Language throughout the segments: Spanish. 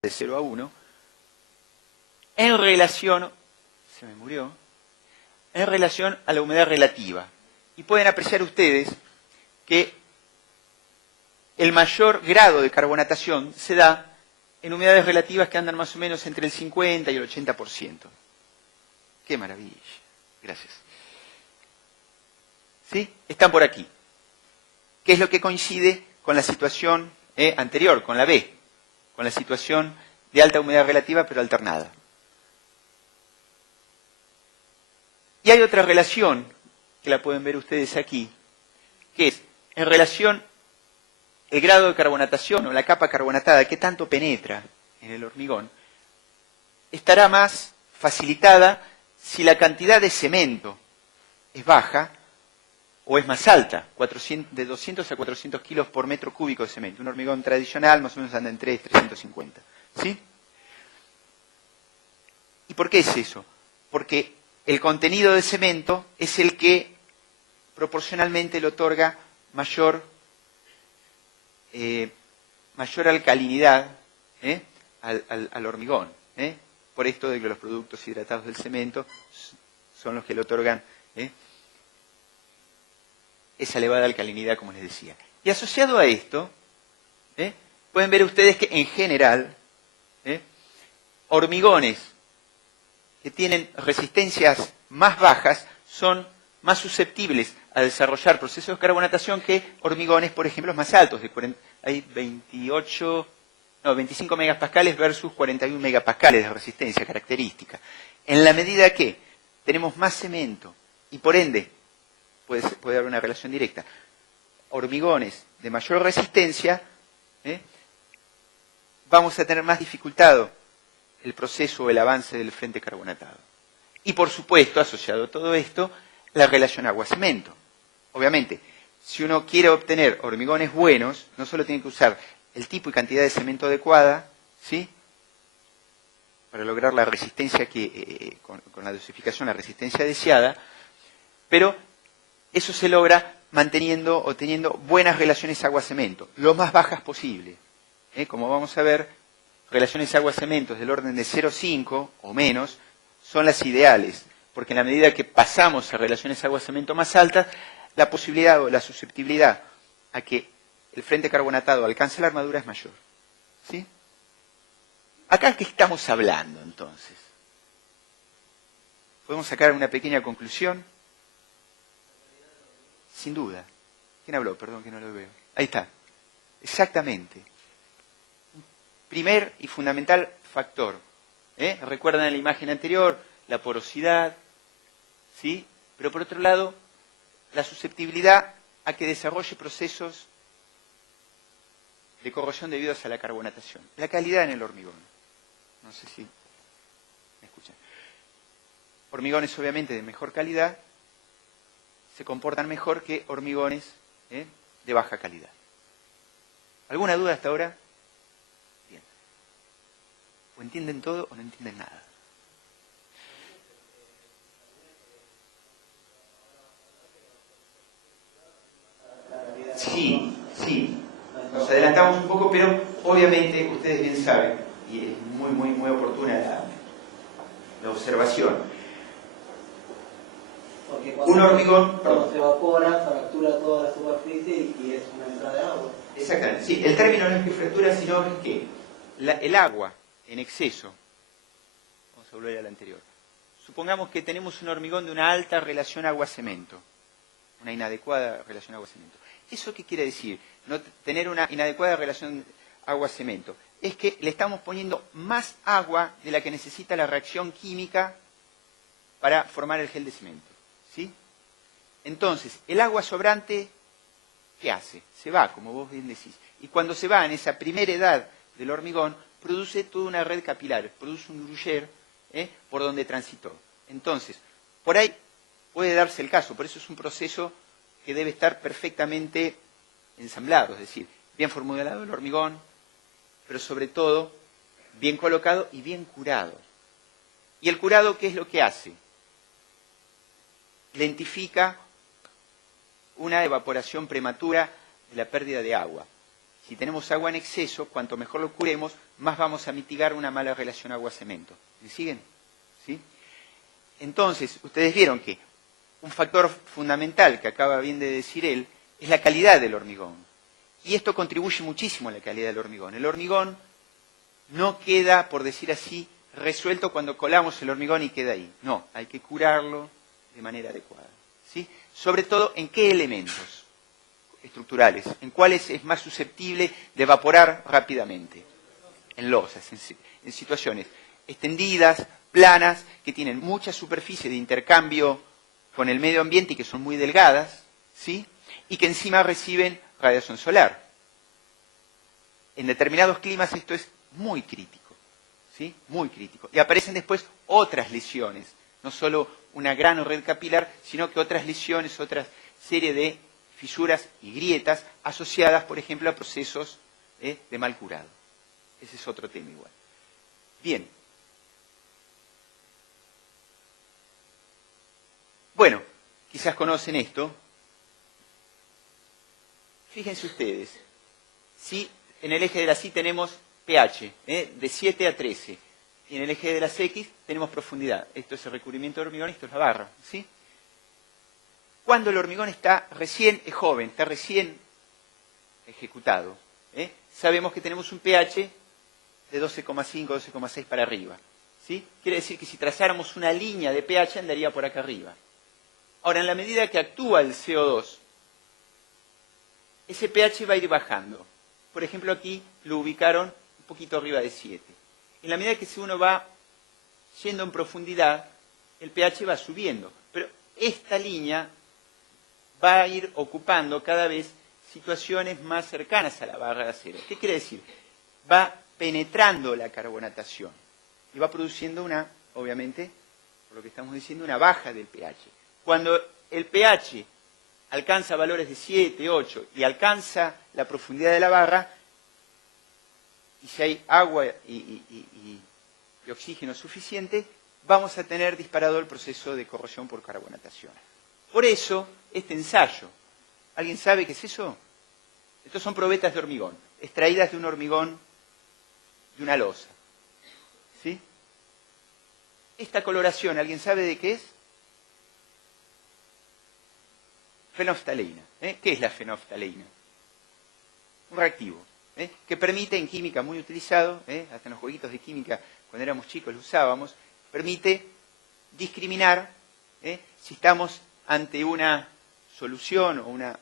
de 0 a 1, en relación, se me murió, en relación a la humedad relativa. Y pueden apreciar ustedes que el mayor grado de carbonatación se da en humedades relativas que andan más o menos entre el 50 y el 80%. ¡Qué maravilla! Gracias. ¿Sí? Están por aquí. ¿Qué es lo que coincide con la situación anterior, con la B? Con la situación de alta humedad relativa pero alternada. Y hay otra relación, que la pueden ver ustedes aquí, que es en relación el grado de carbonatación o la capa carbonatada que tanto penetra en el hormigón, estará más facilitada si la cantidad de cemento es baja o es más alta, de 200 a 400 kilos por metro cúbico de cemento. Un hormigón tradicional más o menos anda en 350. ¿Sí? ¿Y por qué es eso? Porque el contenido de cemento es el que proporcionalmente le otorga mayor alcalinidad al hormigón. Por esto de que los productos hidratados del cemento son los que le otorgan esa elevada alcalinidad, como les decía. Y asociado a esto, pueden ver ustedes que en general, hormigones que tienen resistencias más bajas son más susceptibles a desarrollar procesos de carbonatación que hormigones, por ejemplo, más altos. Hay 25 megapascales versus 41 megapascales de resistencia característica. En la medida que tenemos más cemento y por ende puede haber una relación directa, hormigones de mayor resistencia, vamos a tener más dificultado el proceso o el avance del frente carbonatado. Y por supuesto, asociado a todo esto, la relación agua-cemento. Obviamente, si uno quiere obtener hormigones buenos, no solo tiene que usar el tipo y cantidad de cemento adecuada, ¿sí?, para lograr la resistencia con la dosificación, la resistencia deseada, pero eso se logra manteniendo o teniendo buenas relaciones agua-cemento, lo más bajas posible. Como vamos a ver, relaciones agua-cemento del orden de 0,5 o menos son las ideales, porque en la medida que pasamos a relaciones agua-cemento más altas, la posibilidad o la susceptibilidad a que el frente carbonatado alcance la armadura es mayor. ¿Sí? ¿Acá qué estamos hablando entonces? ¿Podemos sacar una pequeña conclusión? Sin duda. ¿Quién habló? Perdón que no lo veo. Ahí está. Exactamente. Primer y fundamental factor. ¿Recuerdan en la imagen anterior? La porosidad, ¿sí? Pero por otro lado, la susceptibilidad a que desarrolle procesos de corrosión debidos a la carbonatación. La calidad en el hormigón. No sé si me escuchan. Hormigones obviamente de mejor calidad se comportan mejor que hormigones de baja calidad. ¿Alguna duda hasta ahora? Bien. O entienden todo o no entienden nada. Sí, sí. Nos adelantamos un poco, pero obviamente ustedes bien saben, y es muy oportuna la observación. Porque Un hormigón, cuando se evapora, fractura toda la superficie y es una entrada de agua. Exactamente, sí. El término no es que fractura, sino es que el agua en exceso, vamos a volver al anterior, supongamos que tenemos un hormigón de una alta relación agua-cemento, una inadecuada relación agua-cemento. ¿Eso qué quiere decir? No tener una inadecuada relación agua-cemento. Es que le estamos poniendo más agua de la que necesita la reacción química para formar el gel de cemento. ¿Sí? Entonces, el agua sobrante, ¿qué hace? Se va, como vos bien decís. Y cuando se va en esa primera edad del hormigón, produce toda una red capilar, produce un gruyère por donde transitó. Entonces, por ahí puede darse el caso, por eso es un proceso que debe estar perfectamente ensamblado, es decir, bien formulado el hormigón, pero sobre todo bien colocado y bien curado. ¿Y el curado qué es lo que hace? Lentifica una evaporación prematura de la pérdida de agua. Si tenemos agua en exceso, cuanto mejor lo curemos, más vamos a mitigar una mala relación agua-cemento. ¿Me siguen? ¿Sí? Entonces, ustedes vieron que un factor fundamental que acaba bien de decir él es la calidad del hormigón. Y esto contribuye muchísimo a la calidad del hormigón. El hormigón no queda, por decir así, resuelto cuando colamos el hormigón y queda ahí. No, hay que curarlo de manera adecuada. ¿Sí? Sobre todo, ¿en qué elementos estructurales? ¿En cuáles es más susceptible de evaporar rápidamente? En losas, en situaciones extendidas, planas, que tienen mucha superficie de intercambio con el medio ambiente y que son muy delgadas, ¿sí? Y que encima reciben radiación solar. En determinados climas esto es muy crítico, ¿sí? Muy crítico. Y aparecen después otras lesiones, no solo una gran red capilar, sino que otras lesiones, otra serie de fisuras y grietas asociadas, por ejemplo, a procesos de mal curado. Ese es otro tema igual. Bien. Bueno, quizás conocen esto. Fíjense ustedes, si en el eje de las Y tenemos pH, de 7 a 13, y en el eje de las X tenemos profundidad. Esto es el recubrimiento de hormigón, esto es la barra, ¿sí? Cuando el hormigón está recién, es joven, está recién ejecutado, sabemos que tenemos un pH de 12,5, 12,6 para arriba, ¿sí? Quiere decir que si trazáramos una línea de pH andaría por acá arriba. Ahora, en la medida que actúa el CO2, ese pH va a ir bajando. Por ejemplo, aquí lo ubicaron un poquito arriba de 7. En la medida que si uno va yendo en profundidad, el pH va subiendo. Pero esta línea va a ir ocupando cada vez situaciones más cercanas a la barra de acero. ¿Qué quiere decir? Va penetrando la carbonatación y va produciendo una, obviamente, por lo que estamos diciendo, una baja del pH. Cuando el pH alcanza valores de 7, 8 y alcanza la profundidad de la barra, y si hay agua y oxígeno suficiente, vamos a tener disparado el proceso de corrosión por carbonatación. Por eso, este ensayo, ¿alguien sabe qué es eso? Estos son probetas de hormigón, extraídas de un hormigón de una losa. ¿Sí? Esta coloración, ¿alguien sabe de qué es? Fenolftaleína. ¿Qué es la fenolftaleína? Un reactivo, que permite, en química muy utilizado, hasta en los jueguitos de química, cuando éramos chicos lo usábamos, permite discriminar si estamos ante una solución o una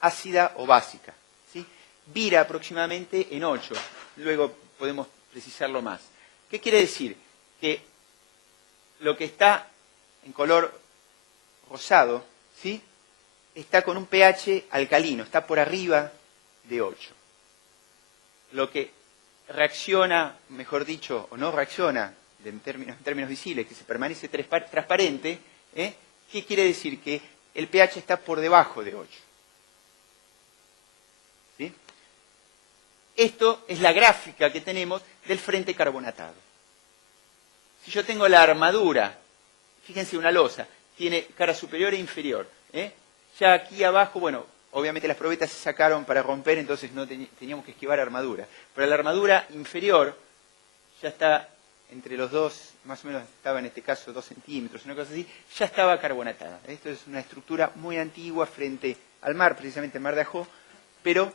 ácida o básica. ¿Sí? Vira aproximadamente en 8, luego podemos precisarlo más. ¿Qué quiere decir? Que lo que está en color rosado, ¿sí? Está con un pH alcalino, está por arriba de 8. Lo que reacciona, mejor dicho, o no reacciona, en términos visibles, que se permanece transparente, ¿qué quiere decir? Que el pH está por debajo de 8. ¿Sí? Esto es la gráfica que tenemos del frente carbonatado. Si yo tengo la armadura, fíjense una losa, tiene cara superior e inferior. Ya aquí abajo, bueno, obviamente las probetas se sacaron para romper, entonces no teníamos que esquivar armadura. Pero la armadura inferior ya está entre los dos, más o menos estaba en este caso 2 centímetros, una cosa así, ya estaba carbonatada. Esto es una estructura muy antigua frente al mar, precisamente el mar de Ajó, pero,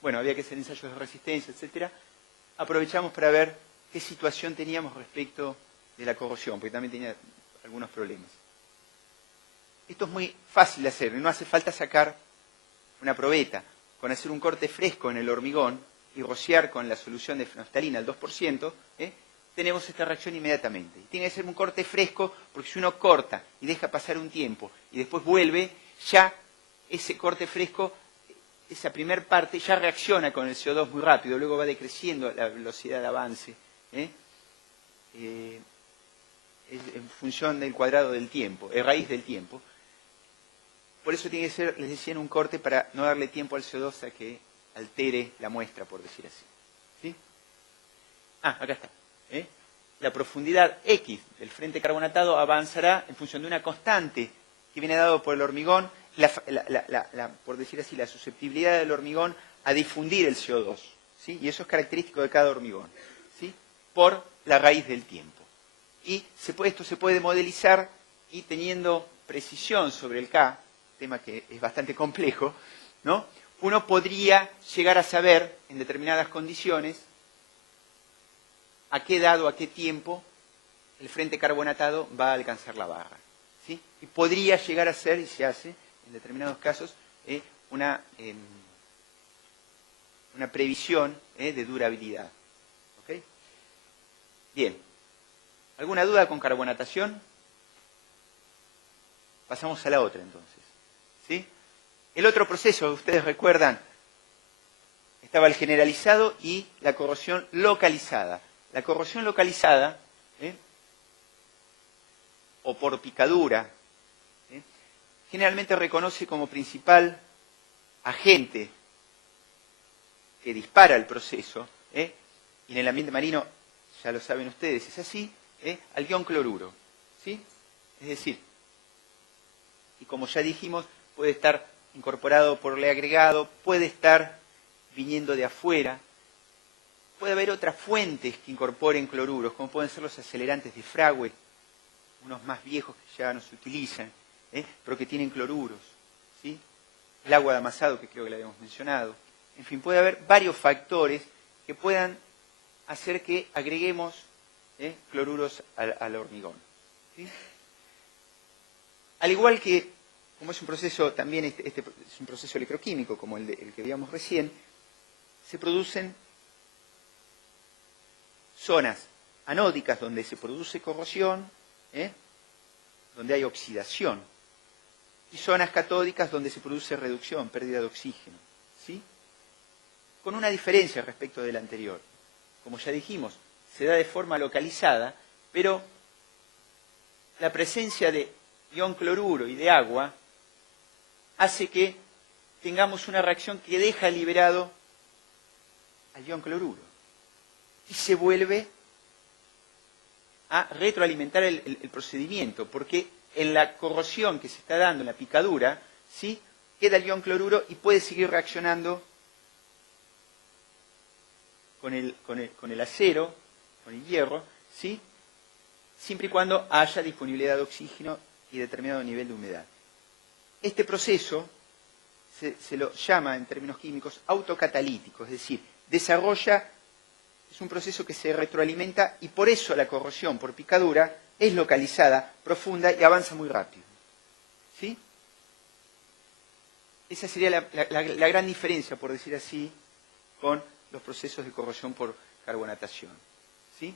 bueno, había que hacer ensayos de resistencia, etcétera. Aprovechamos para ver qué situación teníamos respecto de la corrosión, porque también tenía algunos problemas. Esto es muy fácil de hacer, no hace falta sacar una probeta. Con hacer un corte fresco en el hormigón y rociar con la solución de fenolftalina al 2%, tenemos esta reacción inmediatamente. Y tiene que ser un corte fresco, porque si uno corta y deja pasar un tiempo y después vuelve, ya ese corte fresco, esa primer parte, ya reacciona con el CO2 muy rápido, luego va decreciendo la velocidad de avance, en función del cuadrado del tiempo, raíz del tiempo. Por eso tiene que ser, les decía, en un corte para no darle tiempo al CO2 a que altere la muestra, por decir así. ¿Sí? Acá está. La profundidad X del frente carbonatado avanzará en función de una constante que viene dado por el hormigón, por decir así, la susceptibilidad del hormigón a difundir el CO2. ¿sí? Y eso es característico de cada hormigón, ¿sí? Por la raíz del tiempo. Y esto se puede modelizar y teniendo precisión sobre el K, tema que es bastante complejo, ¿no? Uno podría llegar a saber, en determinadas condiciones, a qué edad o a qué tiempo el frente carbonatado va a alcanzar la barra, ¿sí? Y podría llegar a ser, y se hace en determinados casos, una previsión de durabilidad. ¿Ok? Bien. ¿Alguna duda con carbonatación? Pasamos a la otra entonces. ¿Sí? El otro proceso, ustedes recuerdan, estaba el generalizado y la corrosión localizada. La corrosión localizada, o por picadura, generalmente reconoce como principal agente que dispara el proceso, y en el ambiente marino, ya lo saben ustedes, es así, al ion cloruro, ¿sí? Es decir, y como ya dijimos, puede estar incorporado por el agregado, puede estar viniendo de afuera, puede haber otras fuentes que incorporen cloruros, como pueden ser los acelerantes de Fragüe, unos más viejos que ya no se utilizan, pero que tienen cloruros, ¿sí? El agua de amasado, que creo que la habíamos mencionado. En fin, puede haber varios factores que puedan hacer que agreguemos cloruros al hormigón, ¿sí? Al igual que, como es un proceso también, este es un proceso electroquímico, como el que veíamos recién, se producen zonas anódicas donde se produce corrosión, donde hay oxidación, y zonas catódicas donde se produce reducción, pérdida de oxígeno, ¿sí? Con una diferencia respecto del anterior. Como ya dijimos, se da de forma localizada, pero la presencia de ion cloruro y de agua hace que tengamos una reacción que deja liberado al ion cloruro y se vuelve a retroalimentar el procedimiento, porque en la corrosión que se está dando, en la picadura, ¿sí?, queda el ion cloruro y puede seguir reaccionando con el acero, con el hierro, ¿sí?, siempre y cuando haya disponibilidad de oxígeno y determinado nivel de humedad. Este proceso se lo llama en términos químicos autocatalítico, es decir, es un proceso que se retroalimenta y por eso la corrosión por picadura es localizada, profunda y avanza muy rápido, ¿sí? Esa sería la gran diferencia, por decir así, con los procesos de corrosión por carbonatación, ¿sí?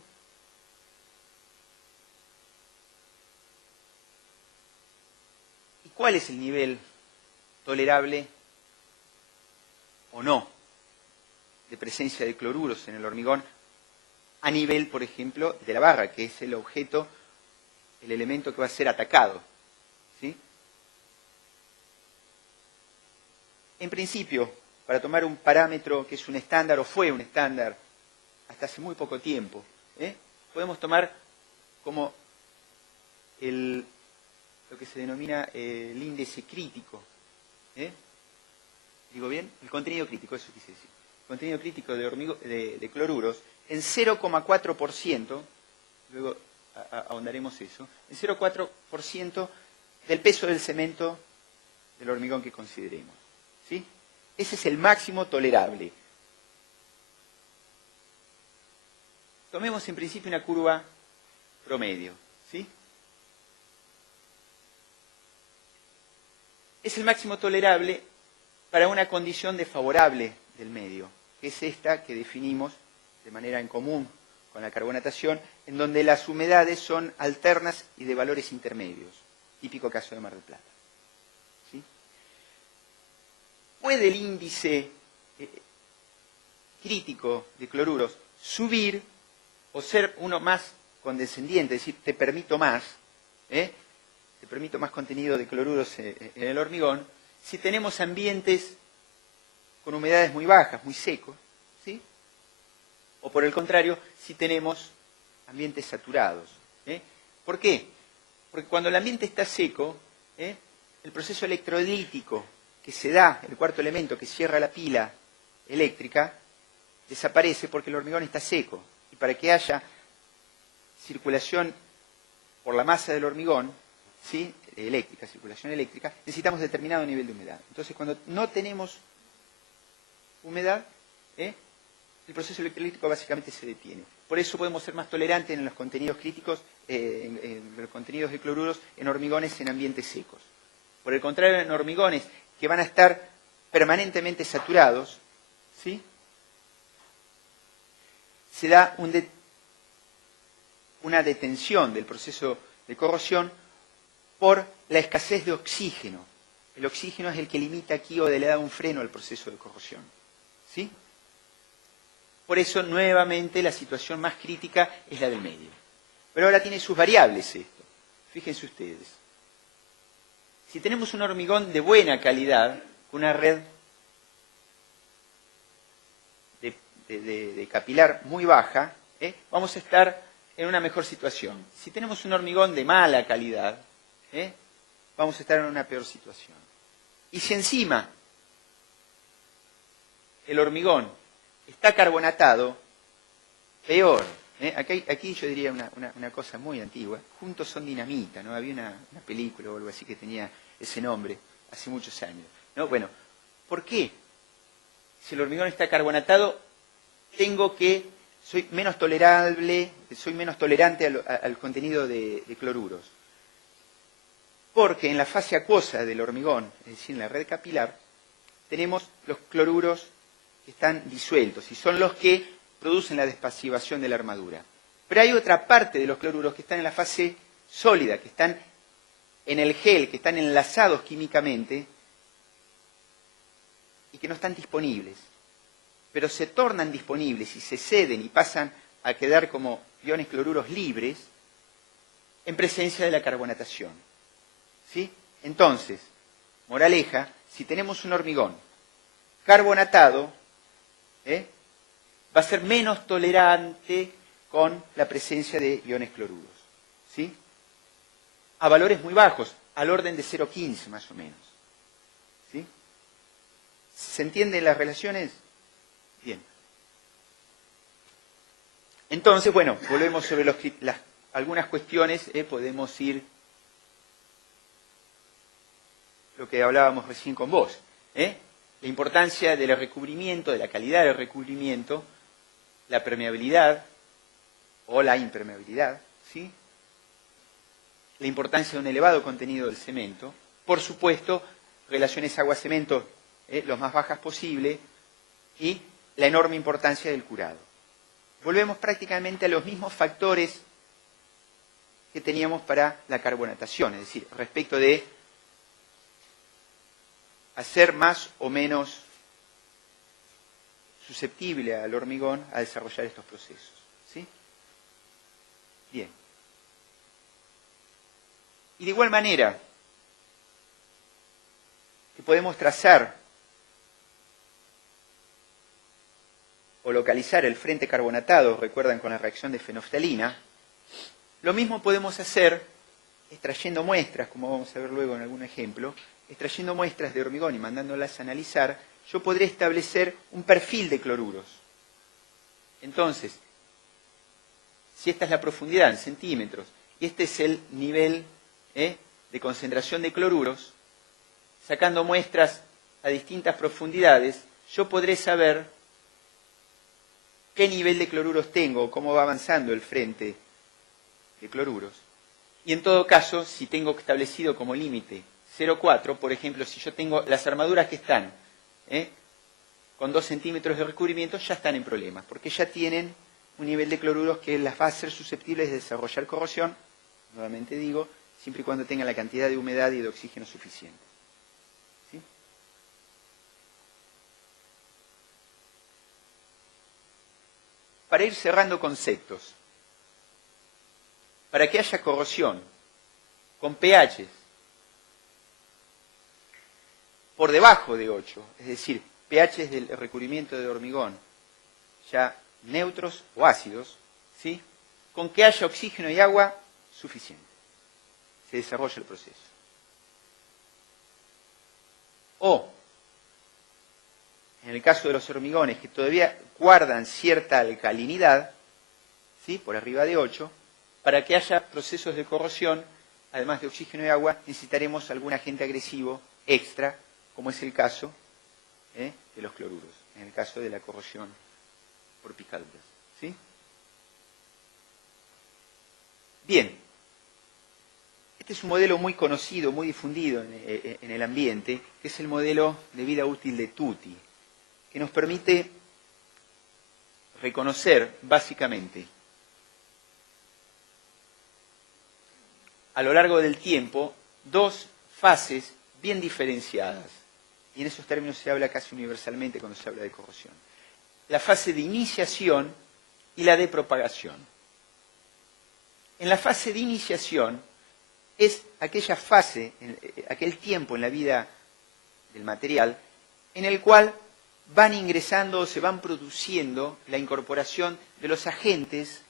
¿Y cuál es el nivel tolerable o no de presencia de cloruros en el hormigón a nivel, por ejemplo, de la barra, que es el objeto, el elemento que va a ser atacado, ¿sí? En principio, para tomar un parámetro que es un estándar o fue un estándar hasta hace muy poco tiempo, podemos tomar como lo que se denomina el índice crítico. ¿Digo bien? El contenido crítico, eso quise decir. El contenido crítico de cloruros en 0,4%, luego ahondaremos eso, en 0,4% del peso del cemento del hormigón que consideremos, ¿sí? Ese es el máximo tolerable. Tomemos en principio una curva promedio, ¿sí? Es el máximo tolerable para una condición desfavorable del medio, que es esta que definimos de manera en común con la carbonatación, en donde las humedades son alternas y de valores intermedios, típico caso de Mar del Plata, ¿sí? ¿Puede el índice crítico de cloruros subir o ser uno más condescendiente, es decir, te permito más contenido de cloruros en el hormigón, si tenemos ambientes con humedades muy bajas, muy secos, ¿sí? O por el contrario, si tenemos ambientes saturados. ¿Por qué? Porque cuando el ambiente está seco, el proceso electrolítico que se da, el cuarto elemento que cierra la pila eléctrica, desaparece porque el hormigón está seco. Y para que haya circulación por la masa del hormigón, ¿sí?, eléctrica, circulación eléctrica, necesitamos determinado nivel de humedad. Entonces, cuando no tenemos humedad, el proceso electrolítico básicamente se detiene. Por eso podemos ser más tolerantes en los contenidos críticos, en los contenidos de cloruros en hormigones en ambientes secos. Por el contrario, en hormigones que van a estar permanentemente saturados, ¿sí?, se da una detención del proceso de corrosión por la escasez de oxígeno. El oxígeno es el que limita aquí o le da un freno al proceso de corrosión, ¿sí? Por eso, nuevamente, la situación más crítica es la del medio. Pero ahora tiene sus variables esto. Fíjense ustedes. Si tenemos un hormigón de buena calidad, con una red de capilar muy baja, vamos a estar en una mejor situación. Si tenemos un hormigón de mala calidad, vamos a estar en una peor situación. Y si encima el hormigón está carbonatado, peor. Aquí yo diría una cosa muy antigua. Juntos son dinamita, ¿no? Había una película o algo así que tenía ese nombre hace muchos años, ¿no? Bueno, ¿por qué? Si el hormigón está carbonatado, soy menos tolerante al contenido de cloruros. Porque en la fase acuosa del hormigón, es decir, en la red capilar, tenemos los cloruros que están disueltos y son los que producen la despasivación de la armadura. Pero hay otra parte de los cloruros que están en la fase sólida, que están en el gel, que están enlazados químicamente y que no están disponibles. Pero se tornan disponibles y se ceden y pasan a quedar como iones cloruros libres en presencia de la carbonatación, ¿sí? Entonces, moraleja, si tenemos un hormigón carbonatado, va a ser menos tolerante con la presencia de iones cloruros, ¿sí?, a valores muy bajos, al orden de 0,15 más o menos, ¿sí? ¿Se entienden las relaciones? Bien. Entonces, bueno, volvemos sobre algunas cuestiones, podemos ir lo que hablábamos recién con vos, la importancia del recubrimiento, de la calidad del recubrimiento, la permeabilidad o la impermeabilidad, ¿sí?, la importancia de un elevado contenido del cemento, por supuesto, relaciones agua-cemento lo más bajas posible y la enorme importancia del curado. Volvemos prácticamente a los mismos factores que teníamos para la carbonatación, es decir, respecto de hacer más o menos susceptible al hormigón a desarrollar estos procesos, ¿sí? Bien. Y de igual manera que podemos trazar o localizar el frente carbonatado, recuerdan, con la reacción de fenoftalina, lo mismo podemos hacer extrayendo muestras, como vamos a ver luego en algún ejemplo, extrayendo muestras de hormigón y mandándolas a analizar. Yo podré establecer un perfil de cloruros. Entonces, si esta es la profundidad en centímetros y este es el nivel de concentración de cloruros, sacando muestras a distintas profundidades, yo podré saber qué nivel de cloruros tengo, cómo va avanzando el frente de cloruros. Y en todo caso, si tengo establecido como límite 0,4, por ejemplo, si yo tengo las armaduras que están con 2 centímetros de recubrimiento, ya están en problemas, porque ya tienen un nivel de cloruros que las va a hacer susceptibles de desarrollar corrosión, nuevamente digo, siempre y cuando tengan la cantidad de humedad y de oxígeno suficiente. ¿Sí? Para ir cerrando conceptos, para que haya corrosión con pHs por debajo de 8, es decir, pHs del recubrimiento de hormigón ya neutros o ácidos, ¿sí?, con que haya oxígeno y agua suficiente, se desarrolla el proceso. en el caso de los hormigones que todavía guardan cierta alcalinidad, ¿sí?, por arriba de 8, para que haya procesos de corrosión, además de oxígeno y agua, necesitaremos algún agente agresivo extra, como es el caso de los cloruros, en el caso de la corrosión por picaduras. ¿Sí? Bien, este es un modelo muy conocido, muy difundido en el ambiente, que es el modelo de vida útil de Tutti, que nos permite reconocer básicamente a lo largo del tiempo dos fases bien diferenciadas, y en esos términos se habla casi universalmente cuando se habla de corrosión. La fase de iniciación y la de propagación. En la fase de iniciación es aquella fase, aquel tiempo en la vida del material en el cual van ingresando o se van produciendo la incorporación de los agentes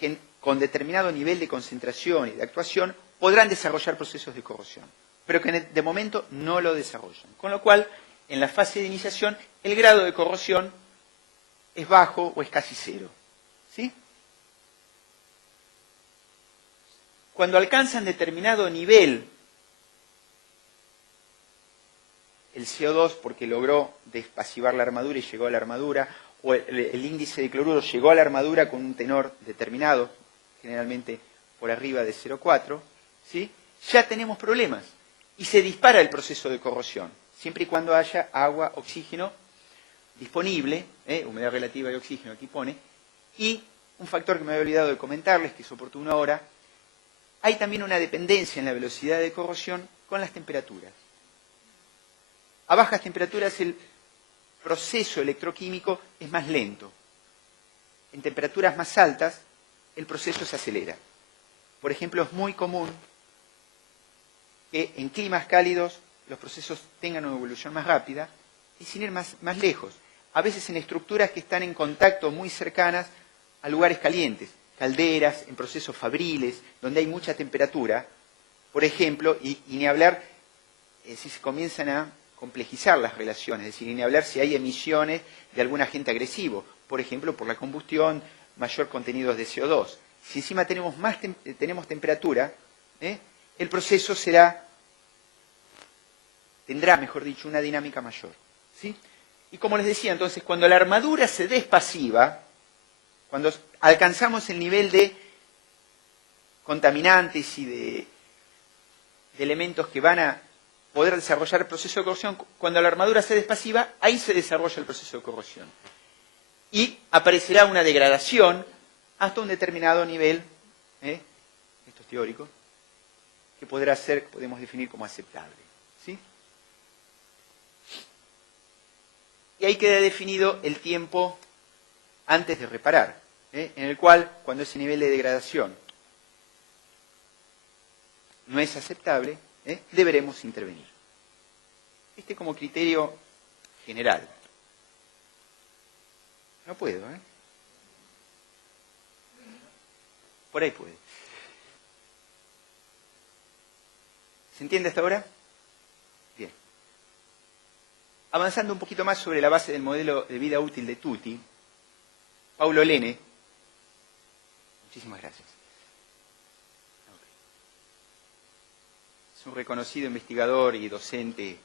que con determinado nivel de concentración y de actuación podrán desarrollar procesos de corrosión, pero que de momento no lo desarrollan. Con lo cual, en la fase de iniciación, el grado de corrosión es bajo o es casi cero. ¿Sí? Cuando alcanzan determinado nivel, el CO2 porque logró despasivar la armadura y llegó a la armadura, o el índice de cloruro llegó a la armadura con un tenor determinado, generalmente por arriba de 0,4, ¿sí?, ya tenemos problemas y se dispara el proceso de corrosión, siempre y cuando haya agua, oxígeno disponible, humedad relativa y oxígeno aquí pone, y un factor que me había olvidado de comentarles, que es oportuno ahora, hay también una dependencia en la velocidad de corrosión con las temperaturas. A bajas temperaturas el proceso electroquímico es más lento. En temperaturas más altas el proceso se acelera. Por ejemplo, es muy común que en climas cálidos los procesos tengan una evolución más rápida y sin ir más lejos. A veces en estructuras que están en contacto muy cercanas a lugares calientes, calderas, en procesos fabriles, donde hay mucha temperatura, por ejemplo, y ni hablar si se comienzan a complejizar las relaciones, es decir, ni hablar si hay emisiones de algún agente agresivo, por ejemplo, por la combustión, mayor contenido de CO2. Si encima tenemos temperatura, el proceso tendrá, mejor dicho, una dinámica mayor. ¿Sí? Y como les decía, entonces, cuando la armadura se despasiva, cuando alcanzamos el nivel de contaminantes y de elementos que van a poder desarrollar el proceso de corrosión, cuando la armadura se despasiva, ahí se desarrolla el proceso de corrosión. Y aparecerá una degradación hasta un determinado nivel, esto es teórico, que podemos definir como aceptable. ¿Sí? Y ahí queda definido el tiempo antes de reparar, en el cual, cuando ese nivel de degradación no es aceptable, deberemos intervenir. Este como criterio general. No puedo, Por ahí puede. ¿Se entiende hasta ahora? Bien. Avanzando un poquito más sobre la base del modelo de vida útil de Tutti, Paulo Lene, muchísimas gracias. Es un reconocido investigador y docente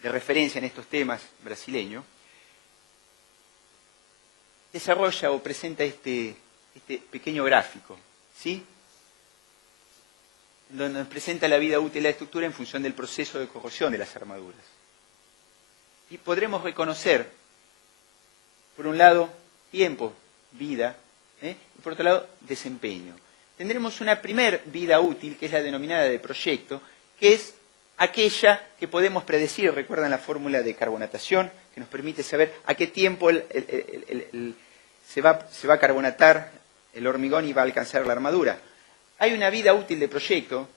de referencia en estos temas brasileño, desarrolla o presenta este pequeño gráfico, ¿sí?, donde nos presenta la vida útil de la estructura en función del proceso de corrosión de las armaduras. Y podremos reconocer, por un lado, tiempo, vida, y por otro lado, desempeño. Tendremos una primer vida útil, que es la denominada de proyecto, que es aquella que podemos predecir. ¿Recuerdan la fórmula de carbonatación? Que nos permite saber a qué tiempo se va a carbonatar el hormigón y va a alcanzar la armadura. Hay una vida útil de proyecto,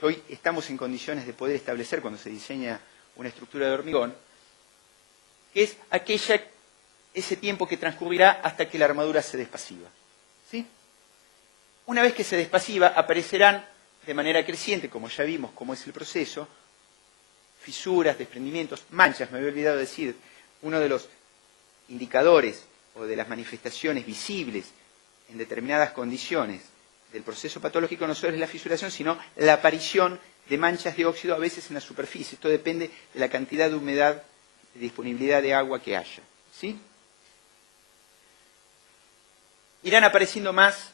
que hoy estamos en condiciones de poder establecer cuando se diseña una estructura de hormigón, que es ese tiempo que transcurrirá hasta que la armadura se despasiva. ¿Sí? Una vez que se despasiva, aparecerán de manera creciente, como ya vimos cómo es el proceso, fisuras, desprendimientos, manchas, me había olvidado decir, uno de los indicadores o de las manifestaciones visibles en determinadas condiciones del proceso patológico no solo es la fisuración, sino la aparición de manchas de óxido a veces en la superficie. Esto depende de la cantidad de humedad, de disponibilidad de agua que haya, ¿sí? Irán apareciendo más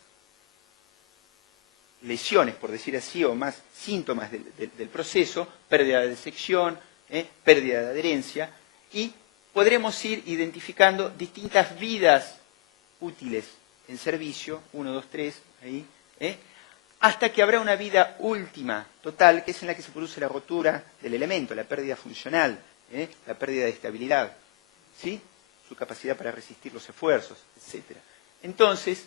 lesiones, por decir así, o más síntomas del proceso, pérdida de sección, pérdida de adherencia, y podremos ir identificando distintas vidas útiles en servicio, 1, 2, 3, ahí, hasta que habrá una vida última, total, que es en la que se produce la rotura del elemento, la pérdida funcional, la pérdida de estabilidad, ¿sí? Su capacidad para resistir los esfuerzos, etc. Entonces,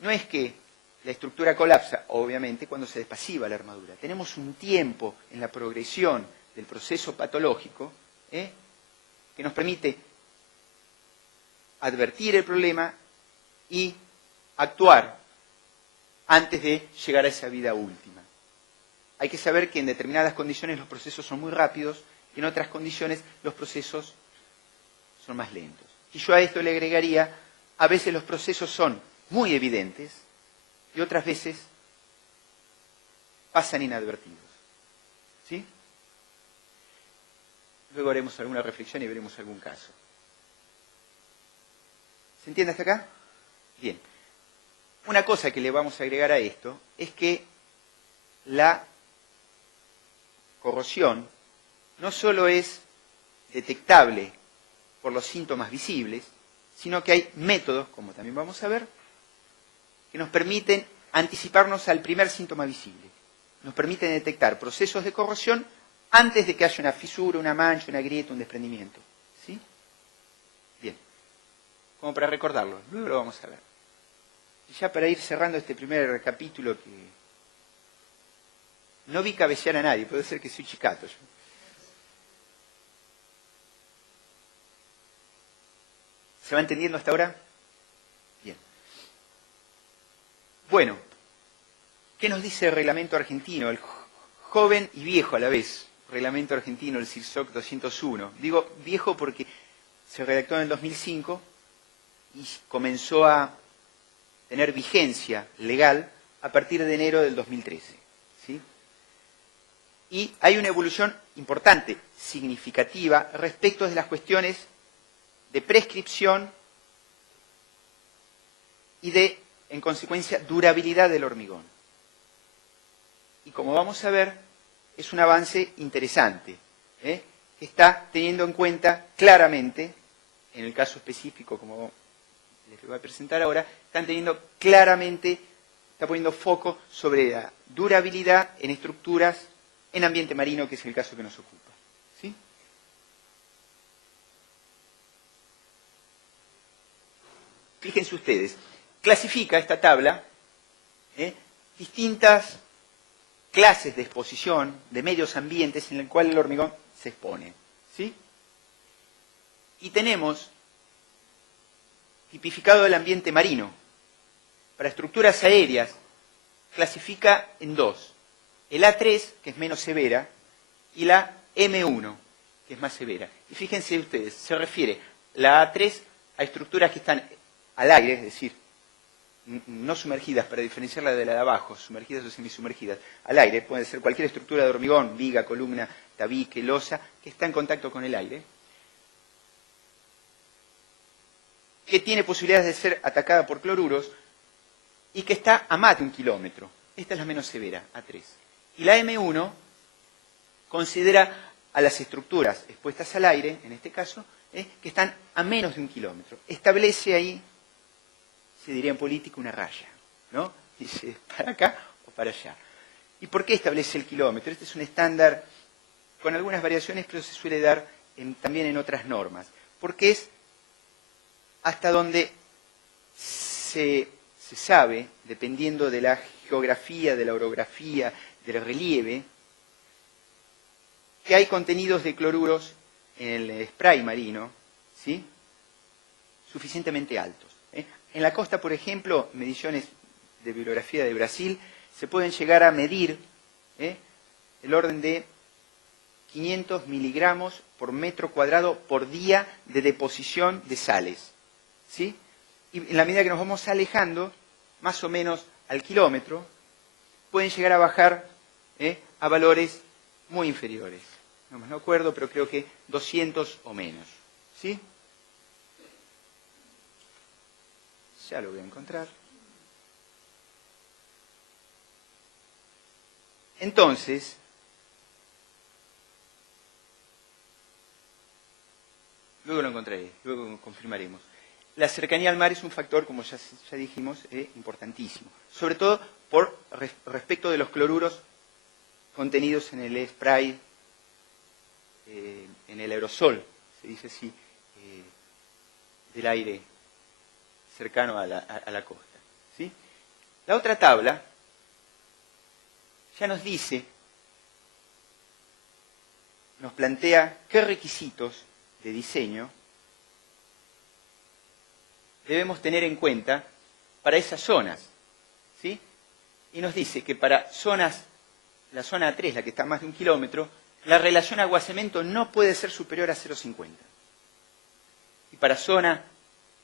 no es que la estructura colapsa, obviamente, cuando se despasiva la armadura. Tenemos un tiempo en la progresión del proceso patológico que nos permite advertir el problema y actuar antes de llegar a esa vida última. Hay que saber que en determinadas condiciones los procesos son muy rápidos y en otras condiciones los procesos son más lentos. Y yo a esto le agregaría, a veces los procesos son muy evidentes y otras veces pasan inadvertidos. ¿Sí? Luego haremos alguna reflexión y veremos algún caso. ¿Se entiende hasta acá? Bien. Una cosa que le vamos a agregar a esto es que la corrosión no solo es detectable por los síntomas visibles, sino que hay métodos, como también vamos a ver, que nos permiten anticiparnos al primer síntoma visible. Nos permiten detectar procesos de corrosión antes de que haya una fisura, una mancha, una grieta, un desprendimiento. ¿Sí? Bien. Como para recordarlo, luego lo vamos a ver. Y ya para ir cerrando este primer capítulo, que no vi cabecear a nadie, puede ser que soy chicato yo. ¿Se va entendiendo hasta ahora? Bien. Bueno, ¿qué nos dice el reglamento argentino? El joven y viejo a la vez, reglamento argentino, el CIRSOC 201. Digo viejo porque se redactó en el 2005 y comenzó a tener vigencia legal a partir de enero del 2013. ¿Sí? Y hay una evolución importante, significativa, respecto de las cuestiones de prescripción y de, en consecuencia, durabilidad del hormigón. Y como vamos a ver, es un avance interesante, que está teniendo en cuenta claramente, en el caso específico, como les voy a presentar ahora, está poniendo foco sobre la durabilidad en estructuras en ambiente marino, que es el caso que nos ocupa. ¿Sí? Fíjense ustedes, clasifica esta tabla distintas clases de exposición de medios ambientes en el cual el hormigón se expone. ¿Sí? Y tenemos tipificado el ambiente marino. Para estructuras aéreas, clasifica en dos. El A3, que es menos severa, y la M1, que es más severa. Y fíjense ustedes, se refiere la A3 a estructuras que están al aire, es decir, no sumergidas, para diferenciarla de la de abajo, sumergidas o semisumergidas, al aire, puede ser cualquier estructura de hormigón, viga, columna, tabique, losa, que está en contacto con el aire, que tiene posibilidades de ser atacada por cloruros y que está a más de 1 kilómetro. Esta es la menos severa, A3. Y la M1 considera a las estructuras expuestas al aire, en este caso, que están a menos de 1 kilómetro. Establece ahí, se diría en política, una raya, ¿no? Dice, para acá o para allá. ¿Y por qué establece el kilómetro? Este es un estándar con algunas variaciones, pero se suele dar también en otras normas. Porque es hasta donde se sabe, dependiendo de la geografía, de la orografía, del relieve, que hay contenidos de cloruros en el spray marino, ¿sí? Suficientemente altos. En la costa, por ejemplo, mediciones de bibliografía de Brasil, se pueden llegar a medir el orden de 500 miligramos por metro cuadrado por día de deposición de sales. ¿Sí? Y en la medida que nos vamos alejando, más o menos al kilómetro, pueden llegar a bajar a valores muy inferiores. No me acuerdo, pero creo que 200 o menos. ¿Sí? Ya lo voy a encontrar. Entonces, luego lo encontraré, luego confirmaremos. La cercanía al mar es un factor, como ya dijimos, importantísimo. Sobre todo respecto de los cloruros contenidos en el spray, en el aerosol, se dice así, del aire cercano a la costa. ¿Sí? La otra tabla ya nos dice, nos plantea qué requisitos de diseño debemos tener en cuenta para esas zonas. ¿Sí? Y nos dice que para zonas, la zona 3, la que está a más de 1 kilómetro, la relación agua-cemento no puede ser superior a 0,50. Y para zona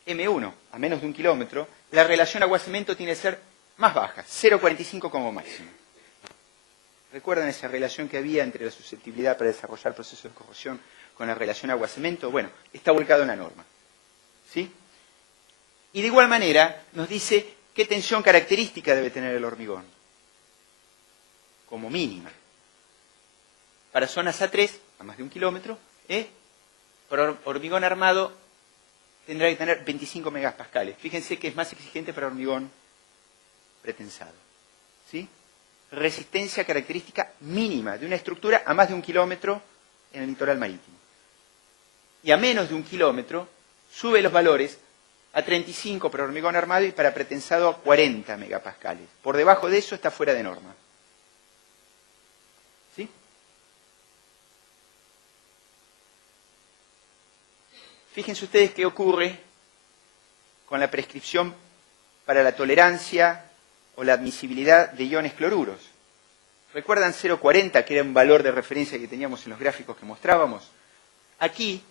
M1, a menos de 1 kilómetro, la relación agua-cemento tiene que ser más baja, 0,45 como máximo. ¿Recuerdan esa relación que había entre la susceptibilidad para desarrollar procesos de corrosión con la relación agua-cemento? Bueno, está volcado en la norma. ¿Sí? Y de igual manera nos dice qué tensión característica debe tener el hormigón, como mínima. Para zonas A3, a más de 1 kilómetro, para hormigón armado tendrá que tener 25 megapascales. Fíjense que es más exigente para hormigón pretensado. ¿Sí? Resistencia característica mínima de una estructura a más de 1 kilómetro en el litoral marítimo. Y a menos de 1 kilómetro sube los valores a 35 para hormigón armado y para pretensado a 40 megapascales. Por debajo de eso está fuera de norma. ¿Sí? Fíjense ustedes qué ocurre con la prescripción para la tolerancia o la admisibilidad de iones cloruros. ¿Recuerdan 0,40, que era un valor de referencia que teníamos en los gráficos que mostrábamos? Aquí,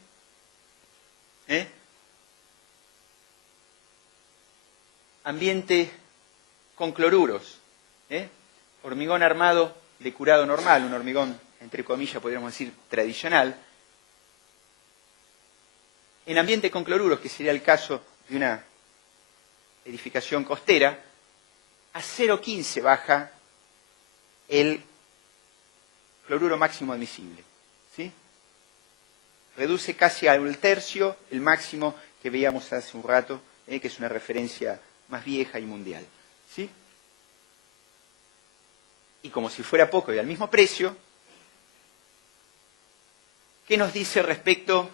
ambiente con cloruros, hormigón armado de curado normal, un hormigón, entre comillas, podríamos decir, tradicional. En ambiente con cloruros, que sería el caso de una edificación costera, a 0,15 baja el cloruro máximo admisible. ¿Sí? Reduce casi al tercio el máximo que veíamos hace un rato, que es una referencia más vieja y mundial. ¿Sí? Y como si fuera poco y al mismo precio, ¿qué nos dice respecto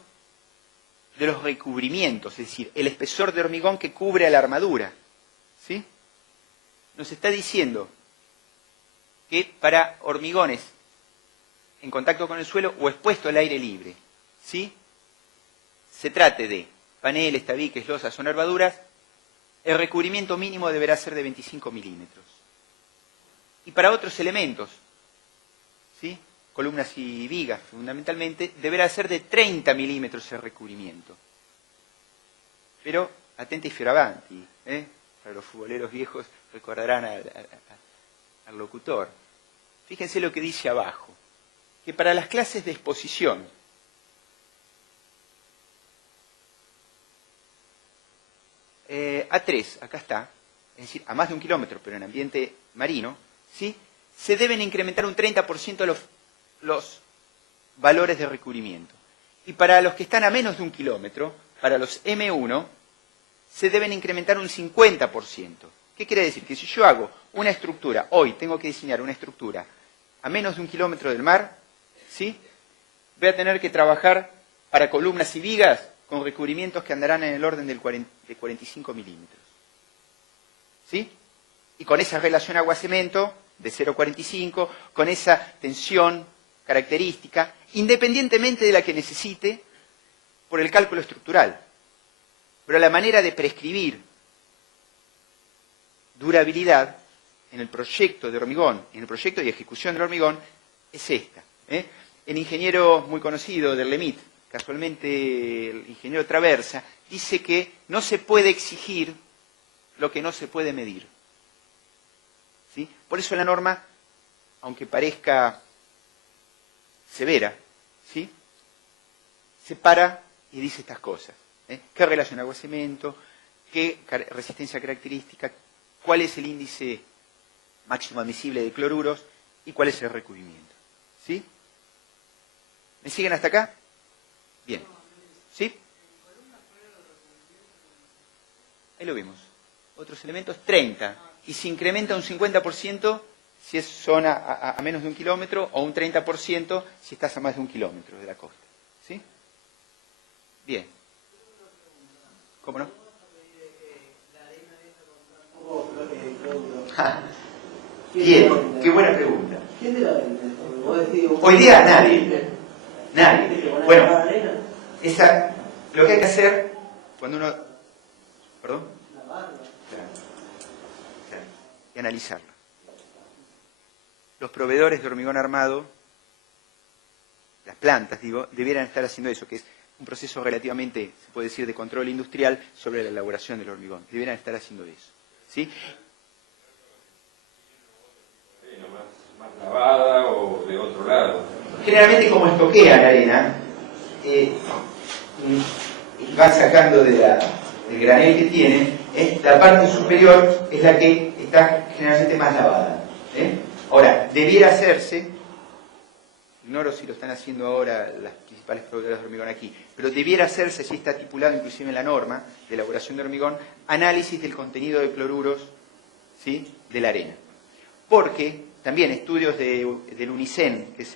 de los recubrimientos? Es decir, el espesor de hormigón que cubre a la armadura. ¿Sí? Nos está diciendo que para hormigones en contacto con el suelo o expuesto al aire libre, ¿sí? Se trate de paneles, tabiques, losas o nervaduras, el recubrimiento mínimo deberá ser de 25 milímetros. Y para otros elementos, ¿sí? Columnas y vigas fundamentalmente, deberá ser de 30 milímetros el recubrimiento. Pero atenti fioravanti, para los futboleros viejos recordarán al locutor. Fíjense lo que dice abajo, que para las clases de exposición, A3, acá está, es decir, a más de 1 kilómetro, pero en ambiente marino, ¿sí? Se deben incrementar un 30% los valores de recubrimiento. Y para los que están a menos de 1 kilómetro, para los M1, se deben incrementar un 50%. ¿Qué quiere decir? Que si yo hago una estructura, hoy tengo que diseñar una estructura a menos de 1 kilómetro del mar, ¿sí? Voy a tener que trabajar para columnas y vigas con recubrimientos que andarán en el orden de 45 milímetros. ¿Sí? Y con esa relación agua-cemento de 0,45, con esa tensión característica, independientemente de la que necesite por el cálculo estructural. Pero la manera de prescribir durabilidad en el proyecto de hormigón, en el proyecto de ejecución del hormigón, es esta. El ingeniero muy conocido del LEMIT, casualmente el ingeniero Traversa, dice que no se puede exigir lo que no se puede medir. ¿Sí? Por eso la norma, aunque parezca severa, ¿sí?, separa y dice estas cosas. ¿Qué relación agua-cemento? ¿Qué resistencia característica? ¿Cuál es el índice máximo admisible de cloruros? ¿Y cuál es el recubrimiento? ¿Sí? ¿Me siguen hasta acá? Bien. ¿Sí? Ahí lo vimos. Otros elementos, 30. Y se incrementa un 50% si es zona a menos de 1 kilómetro, o un 30% si estás a más de 1 kilómetro de la costa. ¿Sí? Bien. ¿Cómo no? Bien, qué buena pregunta. ¿Quién te la vende? Hoy día nadie. Nadie. Bueno, lo que hay que hacer cuando uno... ¿Perdón? Lavarla. Claro. Y analizarlo. Los proveedores de hormigón armado, las plantas, digo, debieran estar haciendo eso, que es un proceso relativamente, se puede decir, de control industrial sobre la elaboración del hormigón. Debieran estar haciendo eso. ¿Sí? Más lavada o de otro lado. Generalmente, como estoquean la arena, van sacando del granel que tiene, la parte superior es la que está generalmente más lavada. Ahora, debiera hacerse, ignoro si lo están haciendo ahora las principales proveedoras de hormigón aquí, pero debiera hacerse, si está estipulado inclusive en la norma de elaboración de hormigón, análisis del contenido de cloruros, ¿sí?, de la arena. Porque también estudios del UNICEN, que es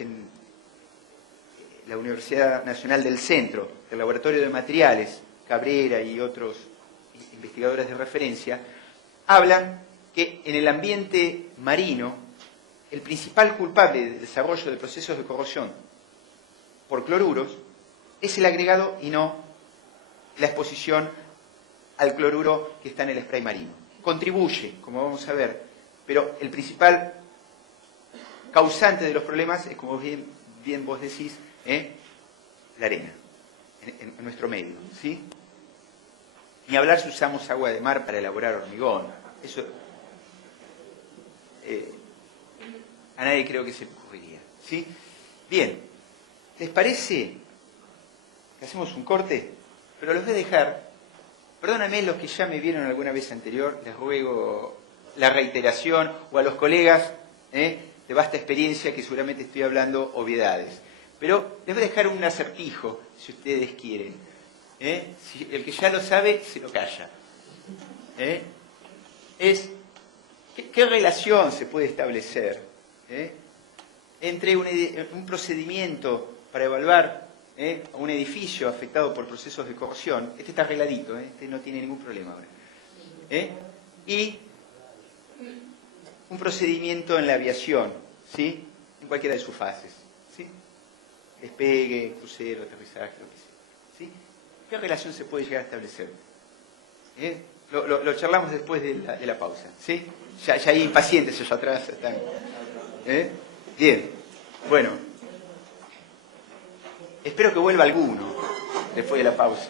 la Universidad Nacional del Centro, del Laboratorio de Materiales, Cabrera y otros investigadores de referencia, hablan que en el ambiente marino el principal culpable del desarrollo de procesos de corrosión por cloruros es el agregado y no la exposición al cloruro que está en el spray marino. Contribuye, como vamos a ver, pero el principal causante de los problemas es, como bien vos decís, la arena, en nuestro medio, ¿sí? Ni hablar si usamos agua de mar para elaborar hormigón. Eso a nadie creo que se le ocurriría, ¿sí? Bien, ¿les parece que hacemos un corte? Pero los voy a dejar. Perdóname los que ya me vieron alguna vez anterior, les ruego la reiteración, o a los colegas de vasta experiencia que seguramente estoy hablando obviedades. Pero les voy a dejar un acertijo, si ustedes quieren. Si el que ya lo sabe, se lo calla. ¿Qué relación se puede establecer entre un procedimiento para evaluar un edificio afectado por procesos de corrosión? Este está arregladito, este no tiene ningún problema ahora. Y un procedimiento en la aviación, ¿sí?, en cualquiera de sus fases, ¿sí?, despegue, crucero, aterrizaje, lo que sea, ¿sí? ¿Qué relación se puede llegar a establecer? Lo charlamos después de la pausa, ¿sí? Ya hay impacientes allá atrás. Están. Bien, bueno. Espero que vuelva alguno después de la pausa.